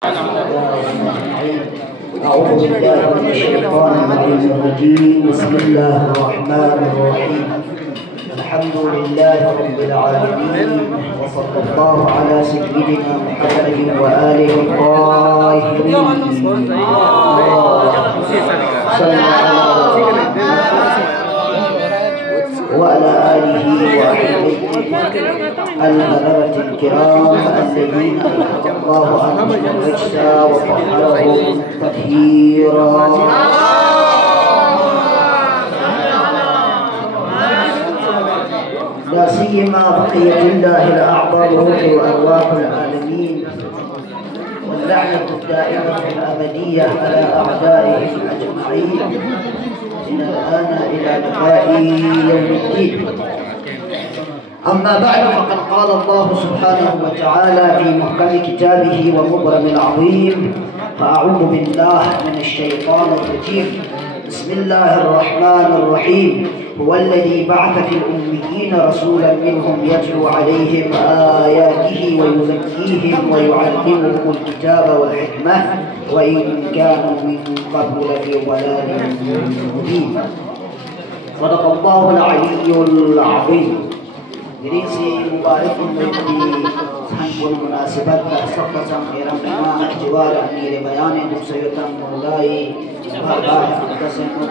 أعوذ بالله من الشيطان الرجيم. بسم الله الرحمن الرحيم. الحمد لله رب العالمين، وصلى الله على سيدنا محمد وآله الطاهرين. وعلى آله وأحبابه الغلبة الكرام الذين أنعم الله عنهم الرجس وطهرهم تطهيرا. لا سيما بقية الله الأعظم وأرواح العالمين، واللعنة الدائمة الأبدية على أعدائهم أجمعين من الآن إلى لقاء يوم الدين. أما بعد، فقد قال الله سبحانه وتعالى في محكم كتابه ومبرم العظيم: فأعوذ بالله من الشيطان الرجيم. بسم الله الرحمن الرحيم. هو الذي بعث في الأميين رسولا منهم يتلو عليهم آياته ويزكيهم ويعلمهم الكتاب والحكمة وإن كانوا من قبل لفي ضلال مبين. صدق الله العلي العظيم. Dirisi mubarakun di sanggul munasibat sabda samira bima jiwara ni bayan duk sayutan mulai bahwa kasemu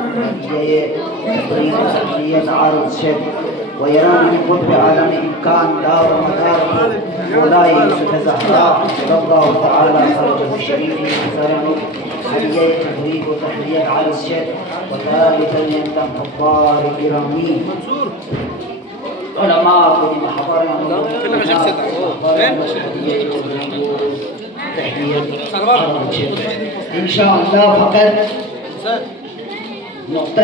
ye beriya ta'arud syekh wa yaran min qutb alam imkan dar madar mulai zahra radallahu ta'ala farjahu syarif saranu hadiyah tahriq wa tahliyat ala syekh wa thalithan yantam Allah kirami علماء كل محضر إن شاء الله. فقط نقطة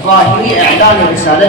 ظاهري إعلان رسالة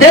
ده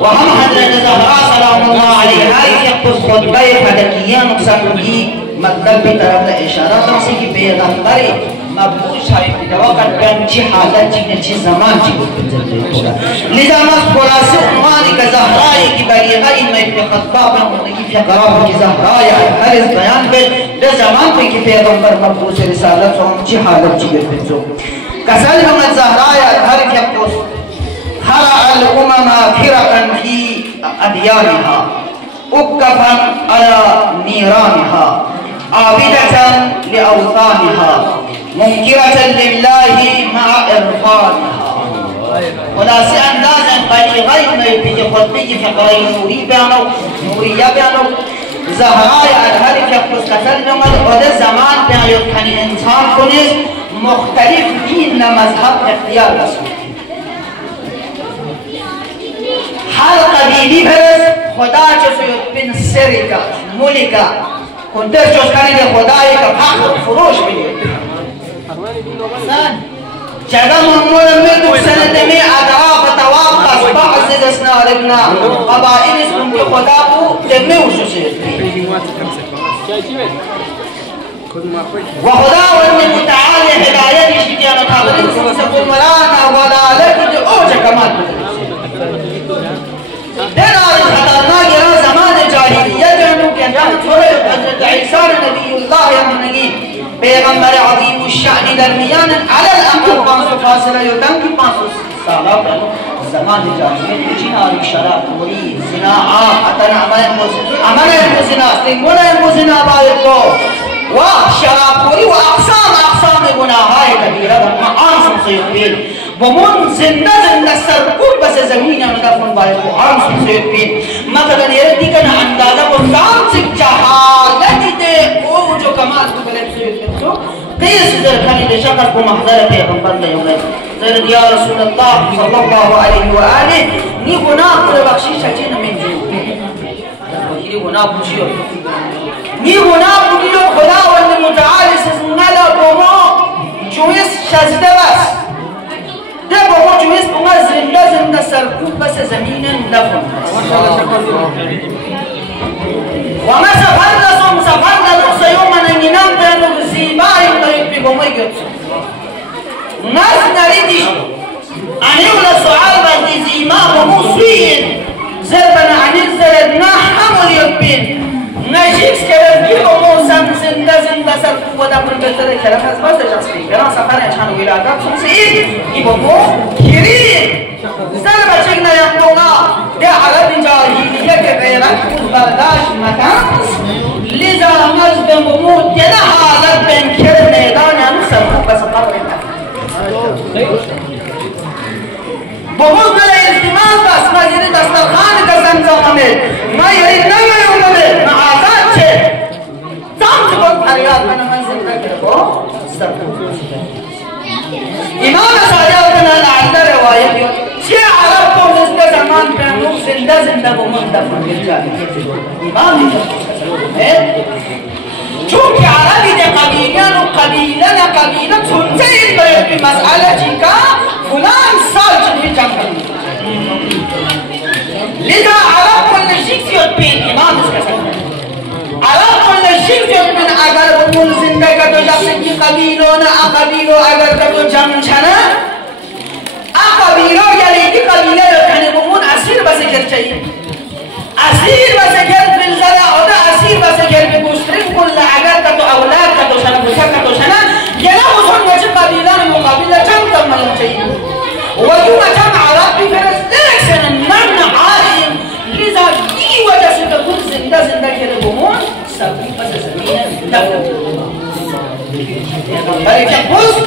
وهم حضرت زهرا سلام الله عليها يقص خطبه فلكيان نقصانگی مطلب بھی طرف اشارہ کرسی کی پیغمبر مبعوث ہے وقت پنچی حالت چی زمان چی لذا مس خلاصہ عنوان کا زہرا کی بلیغہ ان میں ابن خطاب نے کی فقرہ کی زہرا ہر اس بیان پہ دے زمان پہ کی پیغمبر مبعوث رسالت چی حالت چی پنچو کسل ہم زہرا ہر یقص هرع الأمم فرقا في أديانها أكفا على نيرانها عابدة لأوثانها منكرة لله مع إرفانها. خلاصة أندازا بليغين في خطبه فقرين نوري بيانو نورية بيانو زهراء الهر كفلس كتلنم وده زمان بيان يتخني انسان كنز مختلف دين مذهب اختيار رسول هر قبیلی برس خدا چسوی بن سرکا ملکا کنتر چوز کنی ده خدایی که حق فروش بید جگه محمول مدو سنت می ادعاف توابقس بعض دسنا رگنا قبائل اسم که خدا بو دمیو شسید وخدا ون متعالی هدایتی شکیانا قابلین سنسکو ملانا ولا لکد اوجه کمال دنار خطرناک را زمان جاہلیت انہوں کے جہاں چھوڑے حضرت عیسیٰ نبی اللہ یمنگی پیغمبر عظیم الشأن درمیان علی الامر 500 فاصلہ یوتن کی 500 سالہ زمان جاهلیت جناری شراب خوری زنا حتی عمل زنا استنگونه زنا باید کو و شراب خوری و اقسام گناههای کبیره و عام سمسیقین ومن زنده سرکوب بس زمین دفن باید کو عام سمسیقین مثلا یردی کن اندازه و سامسک جهالتی ده او جو کمال کو بلد سیقین تو قيس ذر خليل شخص بمحضرة پیغمبر يوم ذر يا رسول الله صلى الله عليه وآله ني گناه پر بخشش چین من جو وکیلی گناه پوشیو ني گناه پوشیو خدا وند متعال سنلا بوما جویس شزده بس ده بوما جویس بوما زنده سرکوب بس زمین دفن وما سفر نصم يوما ننام بانو زيباري طريق بقومي يتسو ناس نريدش أن يقول سؤال بعد زيما وموسوين زربنا عن الزردنا حمل يبين نجيبس كلام كيلو موسم زنده سرقو ودا بربتر كلام از باز جاسبي بران سفر اچان ولادات سنسيب يبقو كريم زربا چگنا يمتونا ده عرب جاهلية كغيرت برداشت مكان لذا مجد مموت يدا حالت بنكر ميدان هم سرقو بس قرر بغض بلا التماس بس ما يريد دسترخان كزن زغمل ما يريد نمي يومل معاذات چه تام تقول حريات من منزل فكر بو سرقو امام صادق بن العدل رواية چه عرب کو نزد زمان پہنو زندہ بمن دفن جائے امام چونکہ عربی دے قبیلہ سنتے ان پر مسئلہ جنکا فلان سال چنوی جنگ کرنی لذا عرب کل شک سیوت پین امام اس کا سکتا عرب کل شک سیوت پین اگر بمون زندہ کا تو شخص کی قبیلوں اگر کا تو جنگ چھنا قبیلوں یعنی کی قبیلہ رکھنے بمون اسیر بسکر چاہیے اسیر بسکر بالزرع ودا اسیر بسکر بمشترک كل عقاد كتو اولاد كتو شنا بسر كتو شنا يلا وصول وجه قبيلان مقابلة جم تملم شيء ويوم جم عرب بفرس لك سنة نمنا عالم لذا دي وجه ستكون زنده كده بمون سبب بس زمينة دفن بلك يقول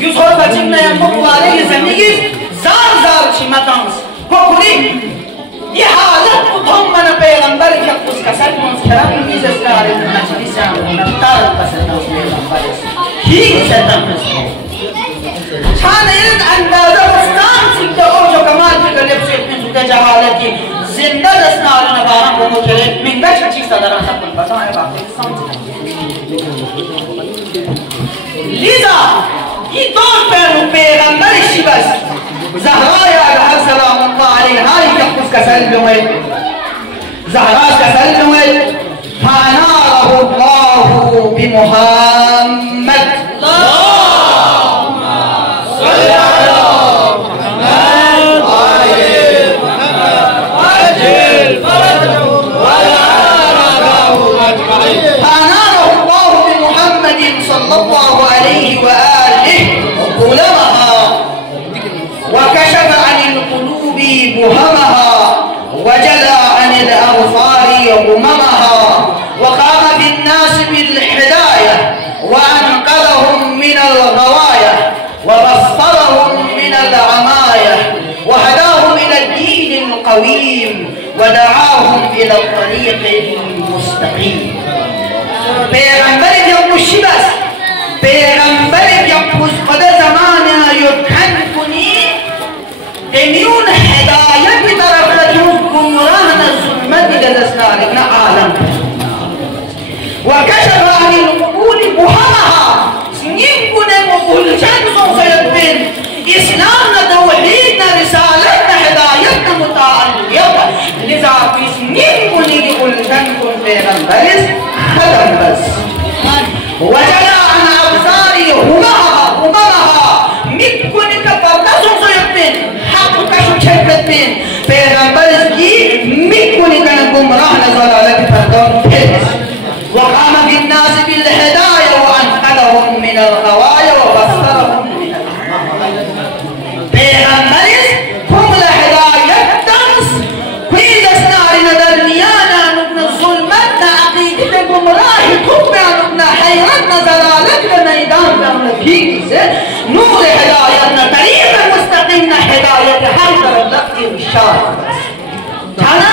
يصور بچنا ينبقوا عليه زميني زار شمتانس کوکلی یہ حالت اتھم من پیغمبر کی اس کا سر منسکرم نیز اسکار مجلس نفتار پسند پیغمبر ہی سدم چھان علم اندازہ مستان سکتا او جو کمال کی گلب سے اتنے سکتا جہالت کی زندہ دسنا علم بارم کو مجھے من گا چیز صدران سکن بسائے باقی سمجھ لذا یہ دور پیغمبر شبس زهراء عليه سلام الله عليها يحفظ كسلمه زهراء كسلمه فأناره الله بمحمد اللهم صل على محمد وعلى محمد وعجل فرجه ولا ربه أجمعين فأناره الله بمحمد صلى الله عليه وآله ظلمها وكشف عن القلوب بهمها وجلى عن الأبصار غممها وقام بالناس بالهداية وأنقذهم من الغواية وبصرهم من العماية وهداهم إلى الدين القويم ودعاهم إلى الطريق المستقيم پیغمبر يقول شبس پیغمبر يقول قد زماننا يكن دمیون ہدایت کی طرف رجوع گمراہن ظلمت گزسنا لکنا عالم وکشف عن القبول بہمها نمکن مبولچن سوسیت بین اسلامنا توحیدنا رسالتنا ہدایتنا متعلق لذا پیس نمکن لقلتن کن پیغمبرس ختم بس وجلا عن ابصاری همها نمکن کپرنا سوسیت بین بين پیغمبر کی میکنی کن گمراه نزالالت فردان پیس وقام بالناس بالهداية وانقذهم من الغواية وبصرهم من العمى پیغمبر کمل نقل ميدان بأمر فيك نور هدايتنا طريق المستقيم هداية هر طرف لفظ إرشاد جانا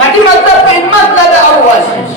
لكن المطلب أول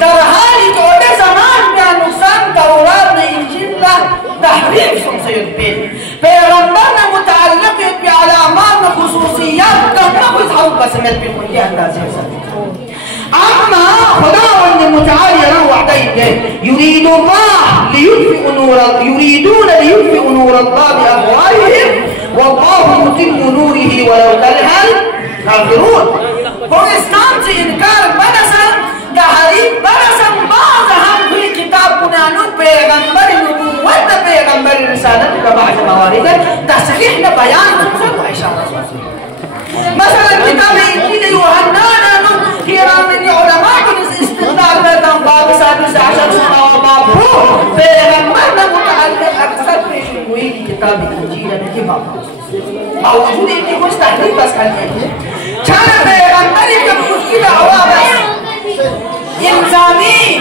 در حالی که اوده زمان بیان نقصان تورات نه انجیل نه تحریف شمسید بید پیغمبر نه متعلق بی علامات نه خصوصیات که نخوز حول بسمت بی خودی اندازه اما خداوند متعال يرى وحدين يريد الله يريدون ليطفئوا نور الله بأفواههم والله متم نوره ولو كره الكافرون هو اسلام سے انکار بنسا تحریف برسم بعض هم في كتاب كنانو پیغمبر نبوت پیغمبر رسالت کا بعض موارد تصحیح نہ بیان خود اشارہ مثلا كتاب انجیل یوحنا نو كرام من علماء کو استدلال کرتا ہوں باب 17 باب پیغمبر نہ متعلق اکثر پیش ہوئی کتاب انجیل کی باب باوجود ان کی کچھ تحریف بس کرتے ہیں چھانا پیغمبر کا کچھ کی دعوا بس إلزامي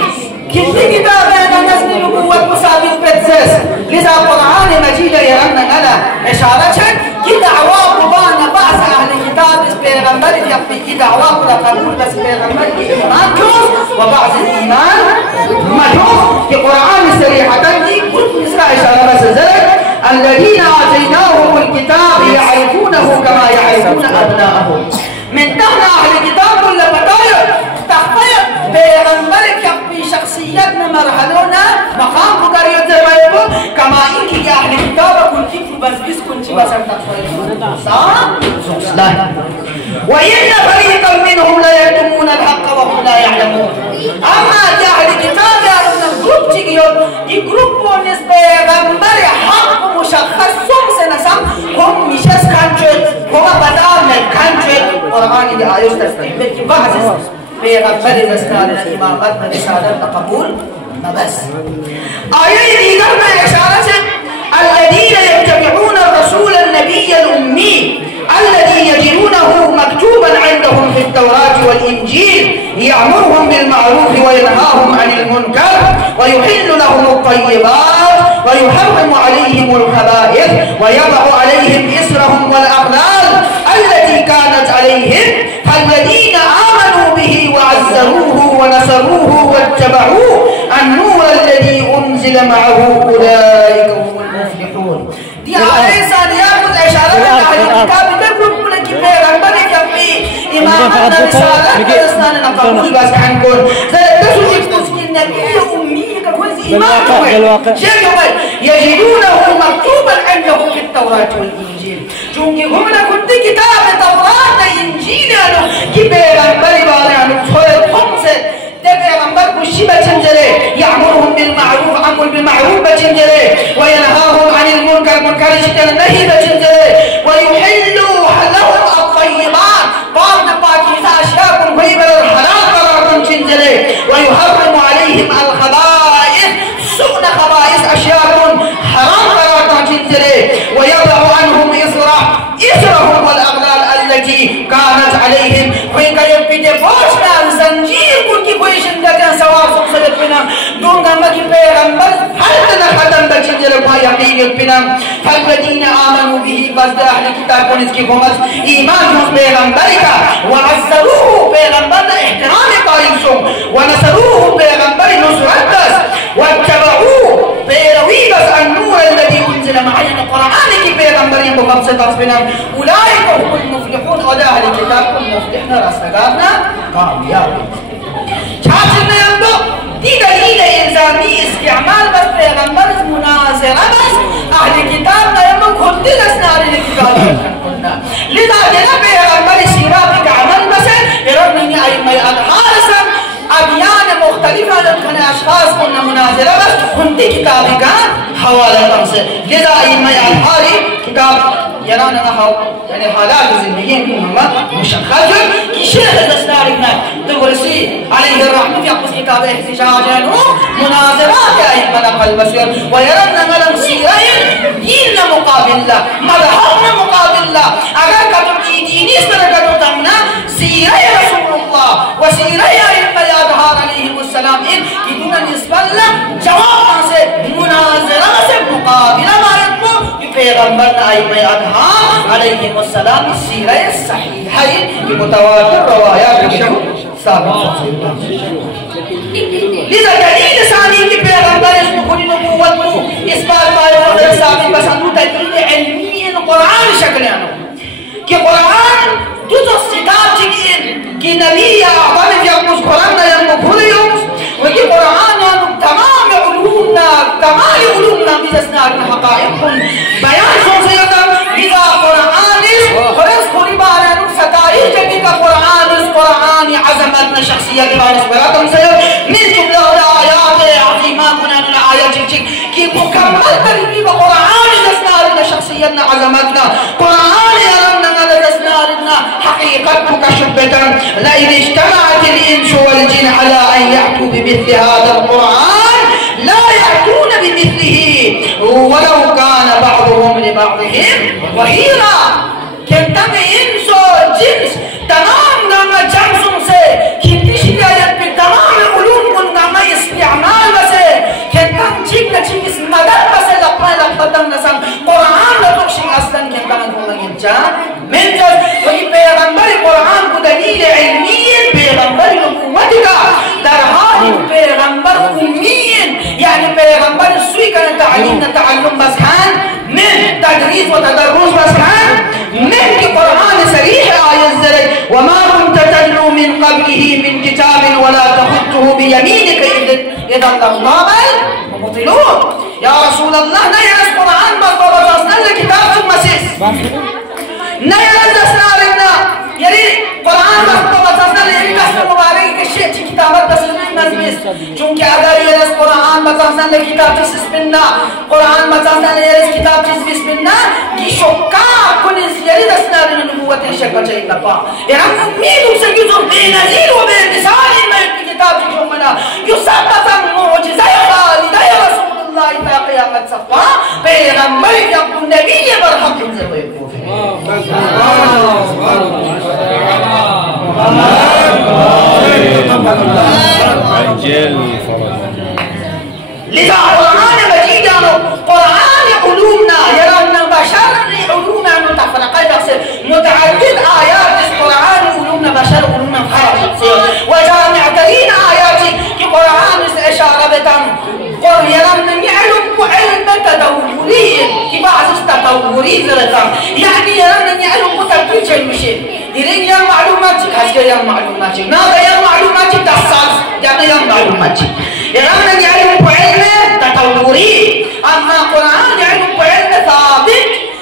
كتني كتابة نسل نبوة مسابق بتزس لذا قرآن مجيد يرمنا على إشارة كدعوة مبانا بعض أهل الكتاب بيغمبر يقضي كدعوة قبول بس بيغمبر إيمان كوز وبعض الإيمان مجوز كقرآن السريحة دي كل نسرع إشارة بس ذلك الذين آتيناهم الكتاب يعرفونه كما يعرفون أبناءهم من تحت أهل الكتاب كل بطاير تخفير پیغمبر کی اپنی شخصیت میں مرحلونا مقام کو دریت زبائبو کما انکی یا اہل کتاب کنچی کی بس کنچی بسر تخفیر وَإِنَّ فَرِيقًا مِّنْهُمْ لَيَكْتُمُونَ الْحَقَّ وَهُمْ لَا يَعْلَمُونَ اما یا اہل کتاب یا اپنا گروپ چگیون یہ گروپ کو نس پیغمبر حق مشخص سم سے نسم ہم میشس کھانچوت ہم بدار میں کھانچوت قرآنی دی آیوش تستقیم کی بحث پیغمبر رسالت امامت میں رسالت قبول بس آیه دیگر میں اشارہ ہے الذين يتبعون الرسول النبي الأمي الذي يجدونه مكتوبا عندهم في التوراة والإنجيل يأمرهم بالمعروف وينهاهم عن المنكر ويحل لهم الطيبات ويحرم عليهم الخبائث ويضع عليهم إصرهم والأغلال التي كانت عليهم فالذين آمنوا به وعزروه ونصروه واتبعوه النور الذي أنزل معه أولئك هم المفلحون دي آية ثانية الإشارة أن رسالة درسنا نقول بس عنكم زادتوا مسكين نبي أمي ككل إيمان يجدونه مكتوبا عندهم في التوراة والإنجيل چونکہ هم نکتے کتاب تورات انجیل انو کی پیغمبری والے انو تھوڑے تھوم سے تے پیغمبر کشی بچن جلے یعمرهم بالمعروف امر بالمعروف بچن جلے وینهاهم عن المنکر منکر شکل نہیں بچن جلے ویحلوا لهم الطیبات بعض پاکیزہ اشیاء کن بھئی بر الحلال قرار کن چن جلے ویحرم علیہم الخبائث سؤن خبائث اشیاء کن حرام قرار کن چن جلے ویضع عنهم إسرهم والأغلال التي كانت عليهم وين كان يبدي بوشنا الزنجير كل كي بوشن دكان سواء سبسلت بنا دون ما كي بيرمبر هل تنحدم بچنجر ما يقين بنا فالذين آمنوا به بس أهل كتاب كنز كي قومت إيمان هم بيرمبرك وعزروه بيرمبر احترام قائمسهم ونصروه بيرمبر نصرتس واتبعوه بيروي بس النور الذي أنزل معنا القرآن كي بيرمبر ينبو خمسة بنا أولئك هم المفلحون ولا أهل الكتاب هم مفلحنا رسلنا كامياب شاهدنا ينبو دي دليل إلزامي استعمال بس بيغمبر مناظرة بس أهل الكتاب ينبو كنت لسنا للكتاب لذا جنا بيغمبر سيرابك عمل بس يرمني أيما الحارسا أبيان مختلفة لكن أشخاص كنا مناظرة بس كنت كتابك حوالة بمسه لذا أيما الحاري كتاب يرانا يعني حالات الزندگی محمد مشخص کی شیخ دستارنا تقولسي عليه الرحمة يقص كتاب احتجاج مناظرات أئمة البشر ويرانا ملم سيرين دين مقابل له مذهبنا مقابل له اگر كتب ديني سنة تمنا سيرة رسول الله وسيرة أئمة الأطهار عليهم السلام إن كدنا نسبة له جواب سے مناظرة سے مقابلة ما يطلب پیغمبر أئمة الأطهار عليهم السلام السيرة الصحيحين بمتواتر روايات ثابت لذا دليل ثاني کہ پیغمبر اس کو خود نبوت کو اس بات پر ثابت بس انو دلیل علمی قرآن شکل انو کہ قرآن دو کتاب چکین کہ نبی اعظم یقص قرآن نیم بھولیو وكي قرآن تمام علومنا بتسناد حقائق بيان سوسيتا إذا قرآن فرس قريبانا ستاريخ جديد قرآن عظمتنا شخصية بارس براتم سيد من جملة آيات عظيمة من الآيات كي مكمل تريد قرآن تسنادنا شخصيتنا عظمتنا قرآن يرمنا تسنادنا حقيقتك شبتا لئن اجتمعت الإنس والجن على أن يأتوا بمثل هذا القرآن لا يأتون بمثله ولو كان بعضهم لبعضهم ظهيرا كنتم إنس والجنس تمام نما جمسون سے كنتي شكاية بتمام علوم من نما استعمال بس كنتم چيك نچيك مدد بس لقطة نسم قرآن لتوشي أصلا كنتم نقول ينجا من جد وهي پیغمبر قرآن کو دلیل علمی پیغمبر نبوتك در حال پیغمبر أمين يعني پیغمبر سوي كان تعلم بس كان من تدريس وتدرس بس كان من قرآن صريح آية الزرق وما كنت تتلو من قبله من كتاب ولا تخطه بيمينك إذا الله مبطلون يا رسول الله نيرس قرآن بس بابا الكتاب المسيس نيرس أسنارنا يري قرآن بس بابا يري قسم مبارك الشيء كتابات بس نزميس چونکہ اگر يرس قرآن بس الكتاب تسس بنا قرآن بس يرس كتاب تسس بنا کی شکا كنز يري أسنارنا نبوة شكا شيء نبا يعني ميدو سيجزم بنزير وبمثال ما يكتب كتاب تجمنا يثبت معجزة خالدة يا رسول الله تا قيامت صفا پیغمبر يقول نبي برحق انزل ويقول لذا قرآن مجيد قرآن علومنا يرانا بشر علومنا متفرقة متعدد آيات القرآن علومنا بشر علومنا خارج وجامع ترين آيات القرآن إشارة بتم يرانا علم تدوري كبعض التطوري يعني يرانا علم متفرقة المشي Giring yang maklumat cik, hasil yang maklumat cik. Naga yang maklumat cik dasar, jangan yang maklumat cik. Yang nanti ilmu tatawuri. Amma Quran ilmu sabit.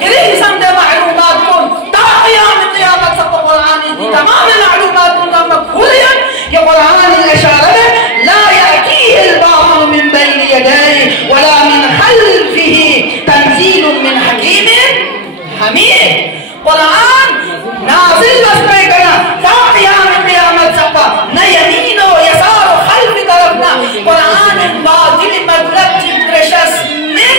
giring sampai maklumat pun tak qiyam qiyamah sampai Quran ini tamam maklumat pun tamam bulian. Ya Quran al-isyarat la ya'tihi al-batil min bayni yadayhi wala min khalfihi tanzilun min hakimin hamid. Quran nazil bas mereka tak qiyam qiyamah sampai na yamin wa yasar khalfi tarafna. Quran batil madlab precious min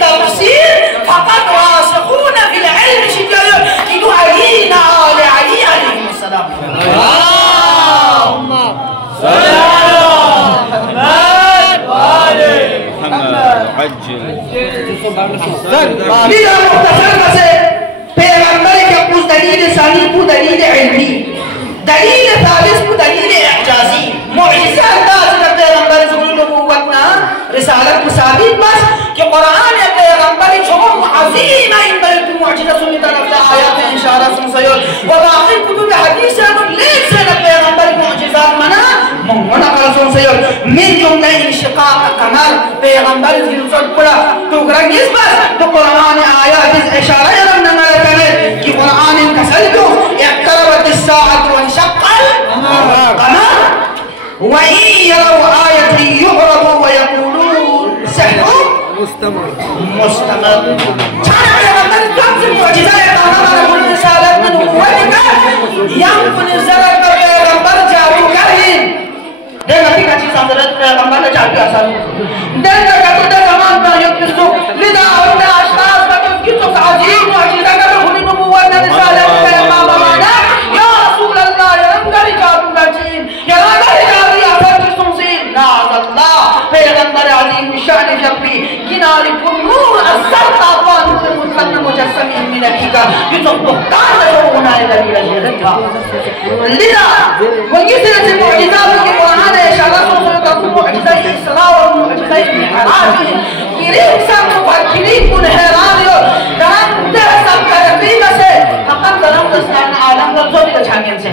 تفسير فقط راسخون في العلم شجاع كيدو علينا علي عليهم السلام اللهم صل على محمد وآل محمد عجل لذا مختصر بس پیغمبر کے کچھ دلیل ثانی کو دلیل علمی دلیل ثالث کو دلیل اعجازی معجزہ انداز کا پیغمبر ظهور نبوتنا رسالت کو ثابت بس کہ قرآن یا پیغمبر شموم عظیمہ ان بلد معجزہ سنی طرف لا آیات انشاءاللہ سن سیول و باقی کتب حدیث ہے لیک سے پیغمبر معجزات منا منقل سن سیول من جملہ انشقاق کمال پیغمبر زلزل پڑا تو گرنگیز بس تو قرآن آیات اس اشارہ یرم نمال کرے کہ قرآن انکسل کیوں اقتربت الساعت وانشق القمر وَإِن يَرَوْا آيَةً يُعْرَضُوا وَيَقُولُونَ سِحْرٌ مستمر چاہے پیغمبر کم سے معجزہ پیغمبر کو رسالت میں نبوت کا یم کو نزلت کا پیغمبر جارو کریں دیکھا بھی کچھ حضرت پیغمبر نے جارو اثر دیکھا کہ تو زمان کا یکسو لذا ہوتا اشخاص کا تو کتو عظیم معجزہ کا تو ہنی نبوت نے رسالت پیغمبر مانا یا رسول اللہ یا رمگری جارو گچین یا رمگری جارو اثر کی سنسین نعظ اللہ پیغمبر عظیم شان جبری کناری کنور اثر تابان مطلق مجسمی من نبیگا یہ تو بختار لشونا ہے دلیل جیرتھا لذا وہی سے معجزات کی قرآن ہے اشارہ سنسلتا کو معجزہ اسراء اور معجزہ معراج گریب سب مفکرین کن حیران ہو دہم دہ سب ترقیب سے حقم درم دستان عالم رمزو بھی تچھانگین سے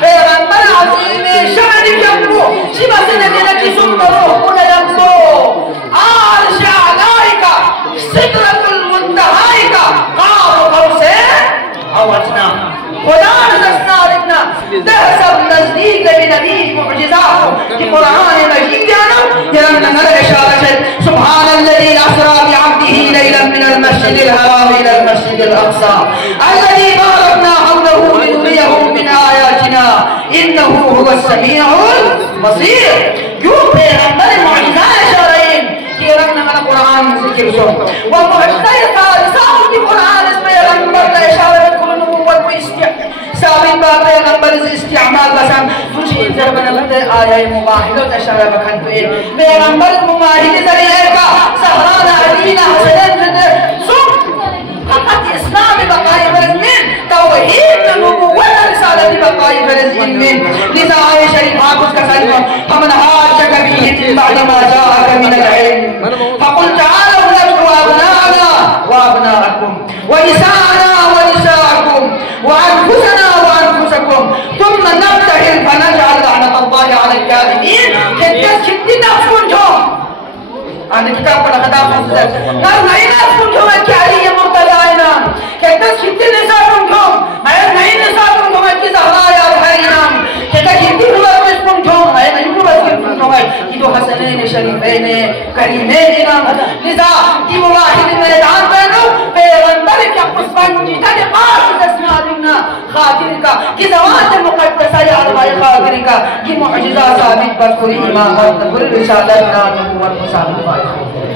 پیغمبر عظیم شان جبرو شبہ سے نبینا کی سنترو کن جبرو عرش علائکا سکرت المنتہائکا قاب قوسے اوجنا خدا نزسنا رکنا دہسب نزدیک لبی نبی معجزات کی قرآن مجید جانا جرمنا نگر اشارہ شد سبحان الذي الاسرى بعبده ليلا من المسجد الحرام الى المسجد الاقصى الذي باركنا حوله لنريه من آياتنا انه هو السميع البصير کیوں پیغمبر معجزہ اشارین کہ رکھنا من قرآن ذکر سو ومعجزہ ثالثہ کی قرآن اس پیغمبر کا اشارہ کل نبوت کو ثابت بات پیغمبر استعمال بسان تجھے ضربنا لگتے آیہ مباہد و تشرہ بکھنتو ایک پیغمبر مباہد ذریعہ کا سہران عدینہ حسنت سن فقط اسلام بقائی فرز من توحید نبوت رسالت بقائی فرز من لذا آیہ شریف حافظ کا سلم فمن حاجک فیہ بعد ما جاءک من العلم فقل تعالوا ندعو ابناءنا وابناءکم ونساءنا ونساءکم وانفسنا وانفسکم ثم نبتهل فنجعل لعنة الله على الكاذبين كتبت كتنی نفسون جو آنے کتاب پڑھا خطاب سنسل نئی نفسون جو میں کیا علی مرتضائنا کتبت کتنی نساتون جو میں نئی نساتون جو میں کی زہرہ یاد خیرینام کتبت کتنی روز مسکن جو میں نئی روز مسکن جو میں کی تو حسنین شریفین کریمین امام لذا کی مواحد میدان بینو پیغمبر کیا قسمن جیتا نے قاسد اسنادنا خاطر کا کی زوات مقدسہ یا علماء خاطر کا کی معجزہ ثابت پر کری امام اور رسالت نام نبوت ثابت پائے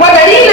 ودليل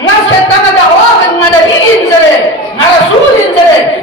نشتم دعوة من نبي إنزله رسول إنزله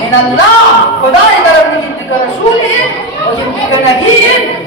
من الله خدای برای که رسولی و که نبی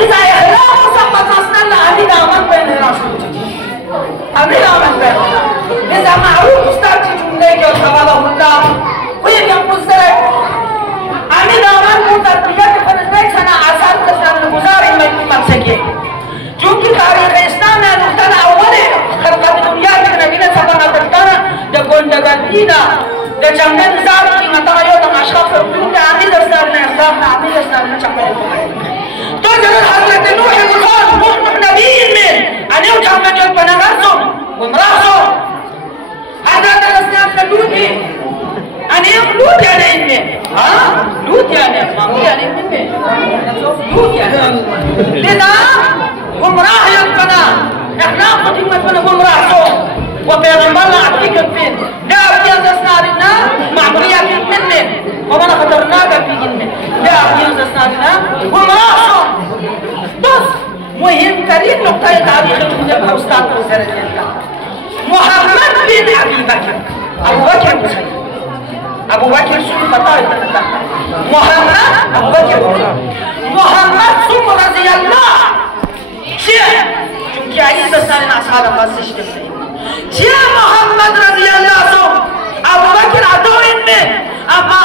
إذا إخلاق سقط أصلا أمين آمن بين الرسول أمين آمن بين إذا معروف استعجل جمليك وخبره الله ويجب مزدرك أمين آمن متربيات فنزلك سنة عسار تسلم المزار المجمع سكي چونکہ تاریخ اسلام میں نقطہ اول خلقت دنیا کے نبینا سبنا تکتانا دا گندگندینا دا جنگل نظام کی مطایو دا اشخاص رکھوں دا عامل اسلام نے اخلاق عامل اسلام نے چکنے تو جنر حضرت نوح مخاص نوح نبی من انیو جمع جد بنغرسو ومراسو حضرت الاسلام نلوٹی انیو لوٹ یعنی ان میں لوٹ یعنی معمول یعنی ان میں لوٹ یعنی لذا گمراہ یقنا اخلاق قدیمت من گمراہ سو وبيغمبرنا عبدك الفين لا أبيض أسنارنا معموليات منه وما خطرناك في جنه لا أبيض أسنارنا گمراہ بس مهم ترين نقطة تاريخ المجمع أستاذ وزير الجنة محمد بن أبي بكر أبو بكر أبو بكر سوء بطاية محمد أبو بكر محمد ثم رضي الله شيء چونکہ عزیز استان اصحاب خاص شکل نہیں شيء محمد رضي الله عنه أبو بكر عدوين من أما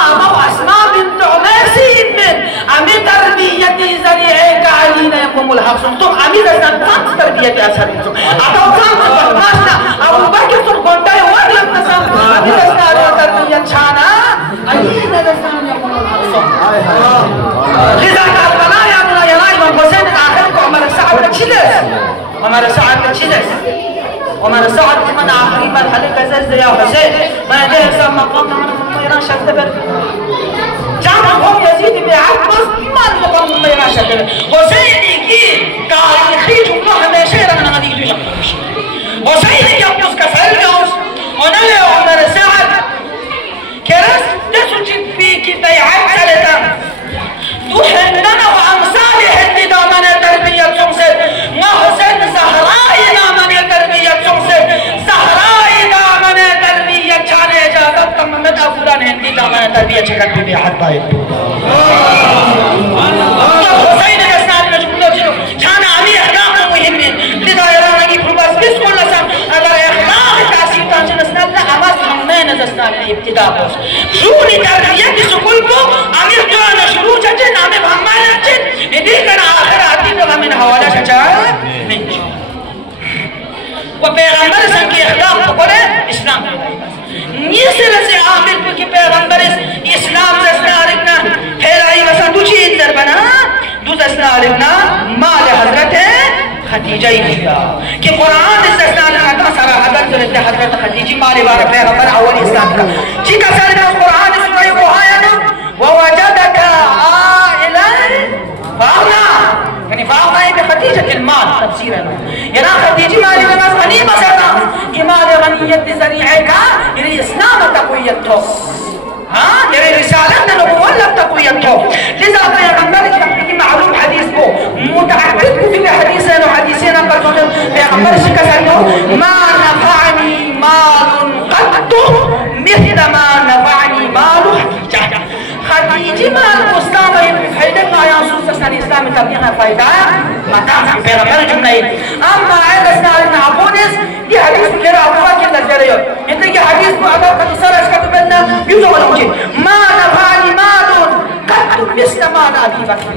أسماء بنت عميس من أمي تربيتي زريعك علينا يقوم الحق ثم أمي رسان كانت تربيتي أسهلتم أتو كانت بحناشنا أبو بكر ثم قلتاي وقلب نسان أمي رسان تربيت شانا علينا رسان يقوم الحق لذا قال يا ابن يلاي من حسين آخرك عمر سعد كتشيدس عمر سعد كتشيدس ومن سعد من آخرين من حلق أساس يا حسين ما يدير سام مقام من ميران شكتبر جامعهم يزيد بعبس ما المقام من ميران شكتبر حسين يجي تاريخي جمله هميشه رغم غديد يقص حسين يقص كفر يقص ونلا عمر سعد كرس تسجد فيك بيعات سلطان تحننا وأمثاله اللي دامن تربية سمسد ما حسين زهراء دامن تربية سمسد زهراء دامن تربية چانے اجازت تمامت افضل ہندی دامن تربیة چکن بھی بیعت باید حسین جسنان مجموعہ جنو چانا عمی اخلاق مهمین لذا ایرانگی پروباس بس کل لسان اگر اخلاق تاثیر تانچن اسناد نا آواز ہمین ازستان ابتدا بوس شونی تربیت سکول کو امیر جوانا شروع چچے نامے بھمال چچے ندی کنا آخر آتی تو ہمیں حوالہ چچا نہیں وپیغمبر سن کی اخلاق کو کرے اسلام نیسے رسے عامل پر کی پیغمبر اسلام رسنا رکنا پھیلائی وسا دو چیز در بنا دو رسنا رکنا مال حضرت خدیجہ ہی کیا کہ قرآن اس رسنا رکنا سارا حضرت حضرت خدیجی مال بارا پیغمبر اول اسلام کا چکا سارا قرآن سورہ بحایانا ووجدك عائلا فأغنى يعني فأغنى بخديجة المال تفسيرا يرى خديجة مال لناس غنيمة سرنا إمال غنية ذريعك يرى إسلام تقويته يرى رسالة نبوة لم تقويته لذا پیغمبر کی معلوم حدیث کو متعدد في حديثين وحديثين قد پیغمبر شکسنه ما نفعني مال قط مثل ما نفعني مال خديجة خدیجی مال اسلام فائدہ کا یاسوس اسلام اسلام تبلیغ فائدہ متاع پیغمبر جملہ اما عند اسلام عبودس یہ حدیث غیر ابو بکر نظریہ انت یہ حدیث کو اگر قد سرش كتبنا يوجد ولا وجه ما نفعني مال قد مثل ما ابي بكر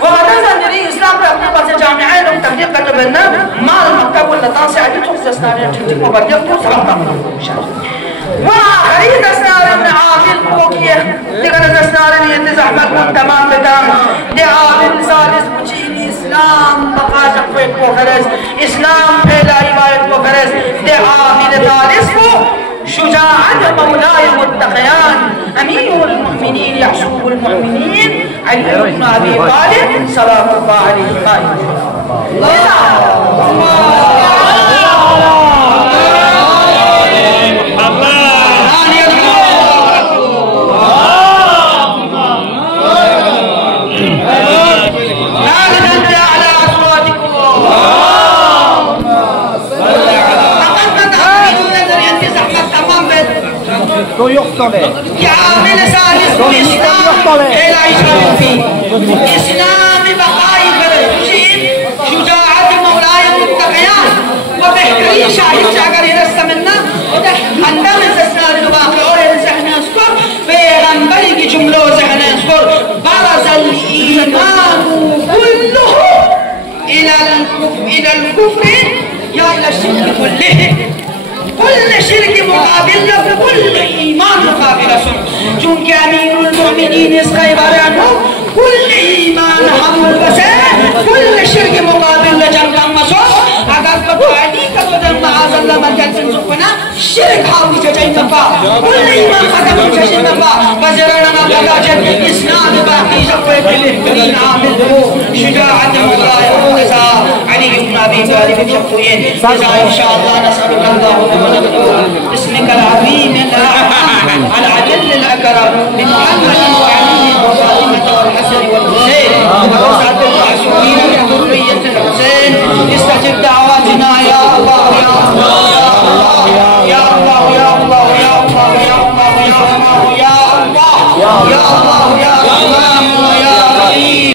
وهذا زندري إسلام في أطلقة الجامعين وتبديق كتبنا مع المكتب واللطاسة عدد تخصصنا لنتجيب وبديق وصغطة وآخرين تسنار من عامل بوكيه لقد تسنار ينتزع مكون تمام بتام لعامل سالس مجيني إسلام بقاشق فيك وفرز إسلام فيلا إبايك وفرز لعامل ثالث شجاعة مولاي والتقيان أمير المؤمنين يحسوب المؤمنين علي بن أبي طالب سلام الله عليه تو يقتله يعمل ثالث الإسلام إلى إشراف فيه إسلام بقاء فرشين شجاعة مولاي المتقيان وبهترين شاهد شاكر يرسى منا عندما تسنار الواقع ورزحنا نذكر بيغنبري کی جملة وزحنا نذكر برز الإيمان كله إلى الكفر يا إلى الشرك كله كل شرك مقابل له كل إيمان مقابل سن چونکہ امیر المؤمنین اس کا عبارہ عنہ كل إيمان حمل بسان كل شرك مقابل لجنب مسوس اگر بطعلی کا بدن معاذ اللہ مجال تنزقنا شرك حاوی ججائی نفا كل إيمان ختم ججائی نفا وزرنا بلاجت إسلام باقی جفوه بلہترین عامل دو شجاعت مولاي وقضاء علي بن أبي طالب شفوين إذا إن شاء الله نسألك اللهم ونبدو اسمك العظيم الأعظم العدل الأكرم بمحمد وعلي وفاطمة والحسن والحسين ورسعة المعصومين من ذرية الحسين استجب دعواتنا يا الله يا الله يا الله يا الله يا الله يا الله يا الله يا الله يا الله يا الله يا رحمن يا رحيم